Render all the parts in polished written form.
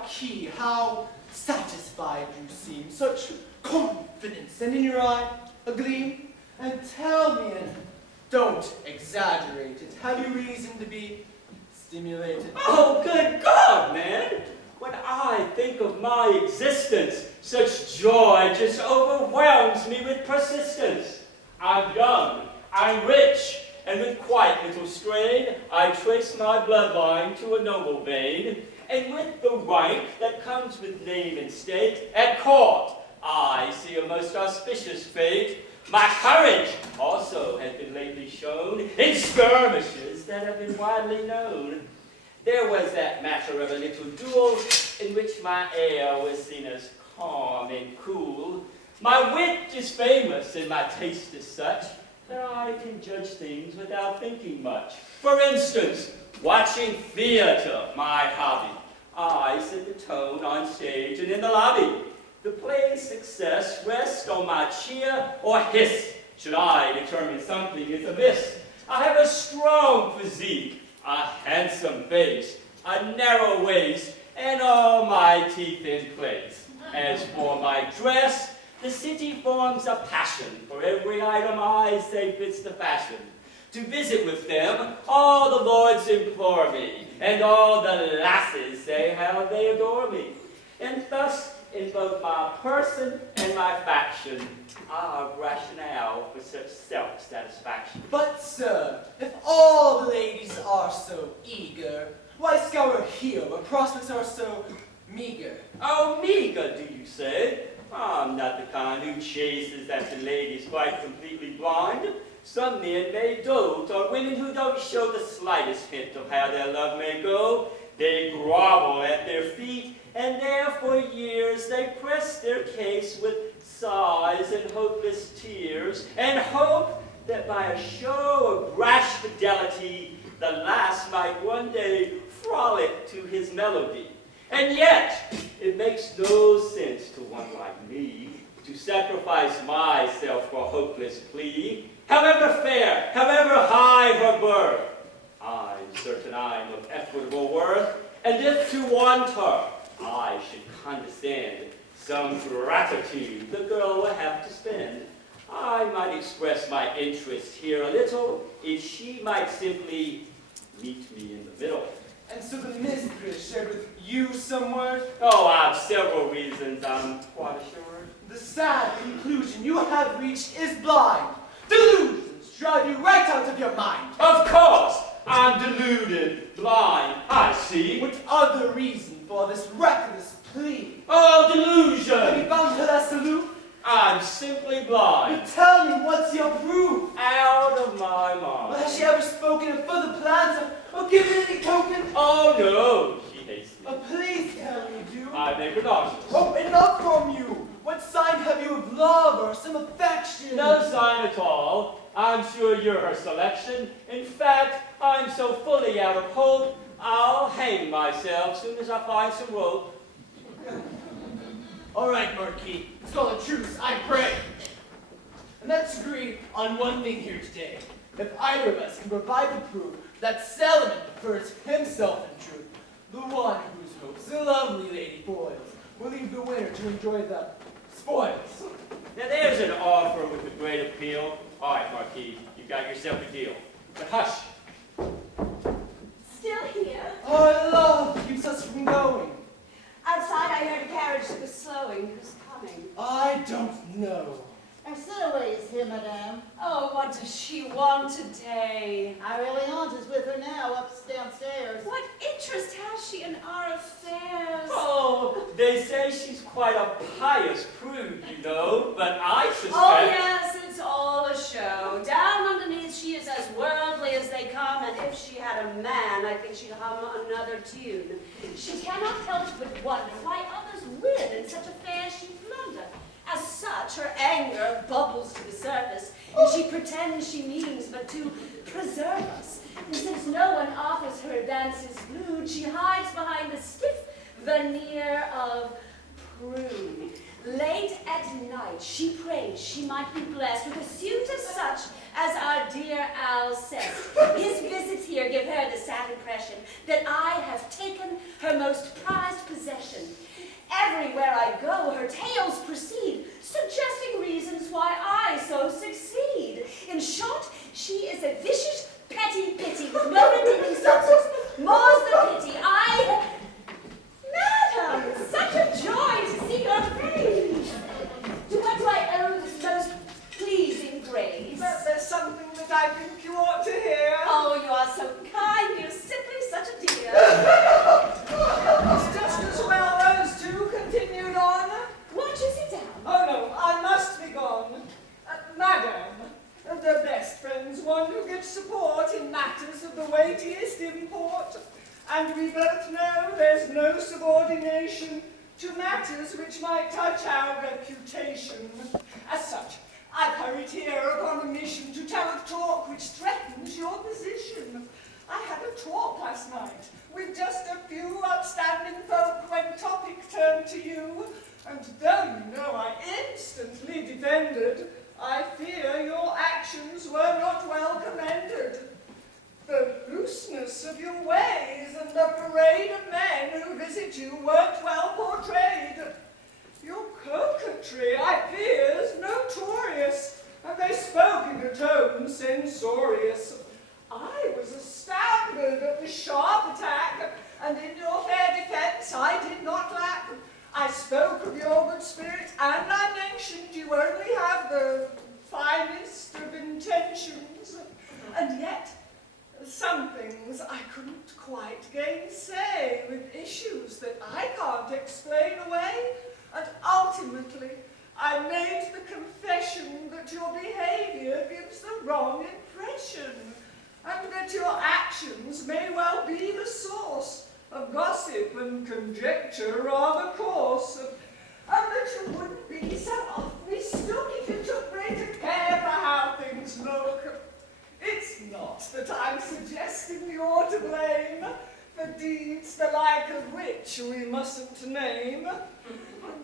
Marquis, how satisfied you seem. Such confidence, and in your eye a gleam. And tell me, and don't exaggerate it, have you reason to be stimulated? Oh, good God, man! When I think of my existence, such joy just overwhelms me with persistence. I'm young, I'm rich, and with quite little strain, I trace my bloodline to a noble vein, and with the rank that comes with name and state, at court I see a most auspicious fate. My courage also has been lately shown in skirmishes that have been widely known. There was that matter of a little duel in which my air was seen as calm and cool. My wit is famous and my taste is such that I can judge things without thinking much. For instance, watching theater, my hobby. I set the tone on stage and in the lobby. The play's success rests on my cheer or hiss, should I determine something is amiss. I have a strong physique, a handsome face, a narrow waist, and all my teeth in place. As for my dress, the city forms a passion for every item I say fits the fashion. To visit with them, all the lords implore me, and all the lasses say how they adore me. And thus, in both my person and my faction, I have rationale for such self-satisfaction. But, sir, if all the ladies are so eager, why scour here where prospects are so meager? Oh, meager, do you say? I'm not the kind who chases after ladies quite completely blind. Some men may dote on women who don't show the slightest hint of how their love may go. They grovel at their feet, and there for years they press their case with sighs and hopeless tears, and hope that by a show of rash fidelity, the last might one day frolic to his melody. And yet, it makes no sense to one like me to sacrifice myself for hopeless plea. However fair, however high her birth, I'm certain I'm of equitable worth, and if to want her I should condescend, some gratitude the girl will have to spend. I might express my interest here a little, if she might simply meet me in the middle. And so the mistress shared with you some word? Oh, I've several reasons, I'm quite assured. The sad conclusion you have reached is blind. Delusions drive you right out of your mind. Of course, I'm deluded, blind, I see. What other reason for this reckless plea? Oh, delusion! Have you found her that salute? I'm simply blind. But tell me, what's your proof? Out of my mind. Well, has she ever spoken of further plans or given any token? Oh, no, she hates me. Please tell me, do. I make her nauseous. Oh, enough from you. What sign have you of love or some affection? No sign at all. I'm sure you're her selection. In fact, I'm so fully out of hope, I'll hang myself soon as I find some rope. All right, Marquis, let's call a truce, I pray. And let's agree on one thing here today. If either of us can provide the proof that Solomon prefers himself in truth, the one whose hopes the lovely lady foils will leave the winner to enjoy the spoils. Now there's an offer with a great appeal. All right, Marquis, you've got yourself a deal. But hush. Still here? Our love keeps us from going. Outside I heard a carriage that was slowing. Who's coming? I don't know. Arcilla is here, madame. Oh, what does she want today? Aureliant is with her now, downstairs. What interest has she in our affairs? Oh, they say she's quite a pious prude, you know, but I suspect... Oh, yes, it's all a show. Down underneath, she is as worldly as they come, and if she had a man, I think she'd hum another tune. She cannot help but wonder why others win in such affairs she plunder. As such, her anger bubbles to the surface, and she pretends she means but to preserve us. And since no one offers her advances lewd, she hides behind the stiff veneer of prude. Late at night, she prays she might be blessed with a suitor such as our dear Alceste. His visits here give her the sad impression that I have taken her most prized possession. Everywhere I go, her tales proceed, suggesting reasons why I so succeed. In short, she is a vicious, petty pity with no redeeming substance. More's the pity. Madam, such a joy to see your face. To what do I owe this most pleasing grace? But there's something that I think you ought to hear. Oh, you are so kind. You're simply such a dear. It's just as well those two continued on. Won't you sit down? Oh no, I must be gone. Madam, the best friends, one who gives support in matters of the weightiest import. And we both know there's no subordination to matters which might touch our reputation. As such, I've hurried here upon a mission to tell of talk which threatens your position. I had a talk last night with just a few upstanding folk when topic turned to you, and though you know I instantly defended, I fear your actions were not well commended. The looseness of your ways and the parade of men who visit you weren't well portrayed. Your coquetry, I fear, is notorious, and they spoke in a tone censorious. I was astounded at the sharp attack, and in your fair defence I did not lack. I spoke of your good spirit, and I mentioned you only have the finest of intentions, and yet some things I couldn't quite gainsay, with issues that I can't explain away, and ultimately I made the confession that your behaviour gives the wrong impression, and that your actions may well be the source of gossip and conjecture rather coarse, and that you wouldn't be so awfully stuck if you took greater care for how things look. It's not that I'm suggesting you're to blame for deeds the like of which we mustn't name,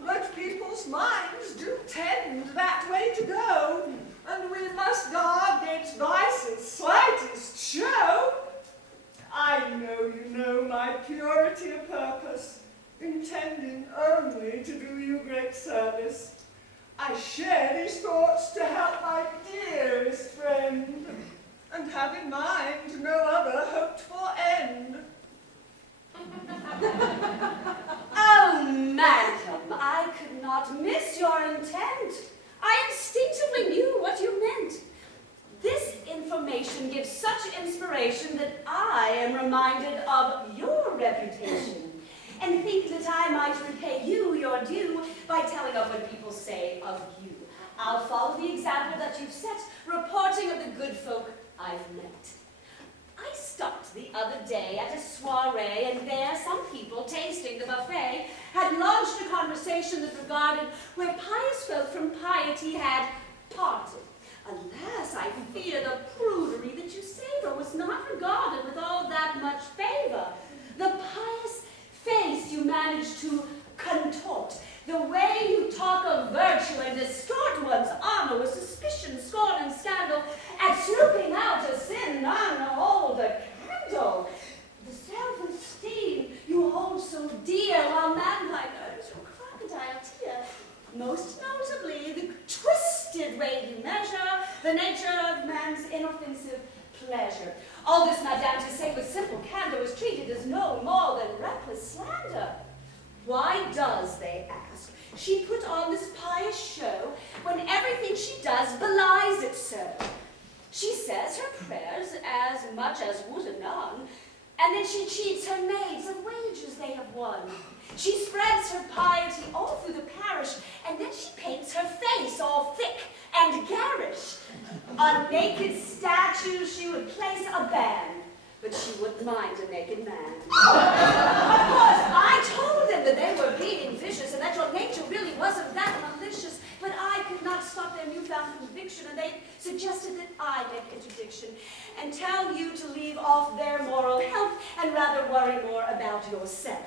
but people's minds do tend that way to go, and we must guard against vice's slightest show. I know you know my purity of purpose, intending only to do you great service. I share these thoughts to help my dearest friend, and have in mind no other hoped for end. Oh, madam, I could not miss your intent. I instinctively knew what you meant. This information gives such inspiration that I am reminded of your reputation, and think that I might repay you your due by telling of what people say of you. I'll follow the example that you've set, reporting of the good folk I've met. I stopped the other day at a soiree, and there some people, tasting the buffet, had launched a conversation that regarded where pious folk from piety had parted. Alas, I fear the prudery that you savor was not regarded with all that much favor. The pious face you managed to contort, the way you talk of virtue and distort one's honor with suspicion, scorn, and scandal, and snooping out a sin, none hold a candle. The self-esteem you hold so dear, while mankind earns your crocodile tear. Most notably, the twisted way you measure the nature of man's inoffensive pleasure. All this, madame, to say with simple candor is treated as no more than reckless slander. Why does, they ask, she put on this pious show when everything she does belies it so? She says her prayers as much as would a nun, and then she cheats her maids of wages they have won. She spreads her piety all through the parish, and then she paints her face all thick and garish. On naked statues she would place a ban, but she wouldn't mind a naked man. Of course, I told them that they were being vicious and that your nature really wasn't that malicious, but I could not stop their newfound conviction, and they suggested that I make interdiction and tell you to leave off their moral health and rather worry more about yourself.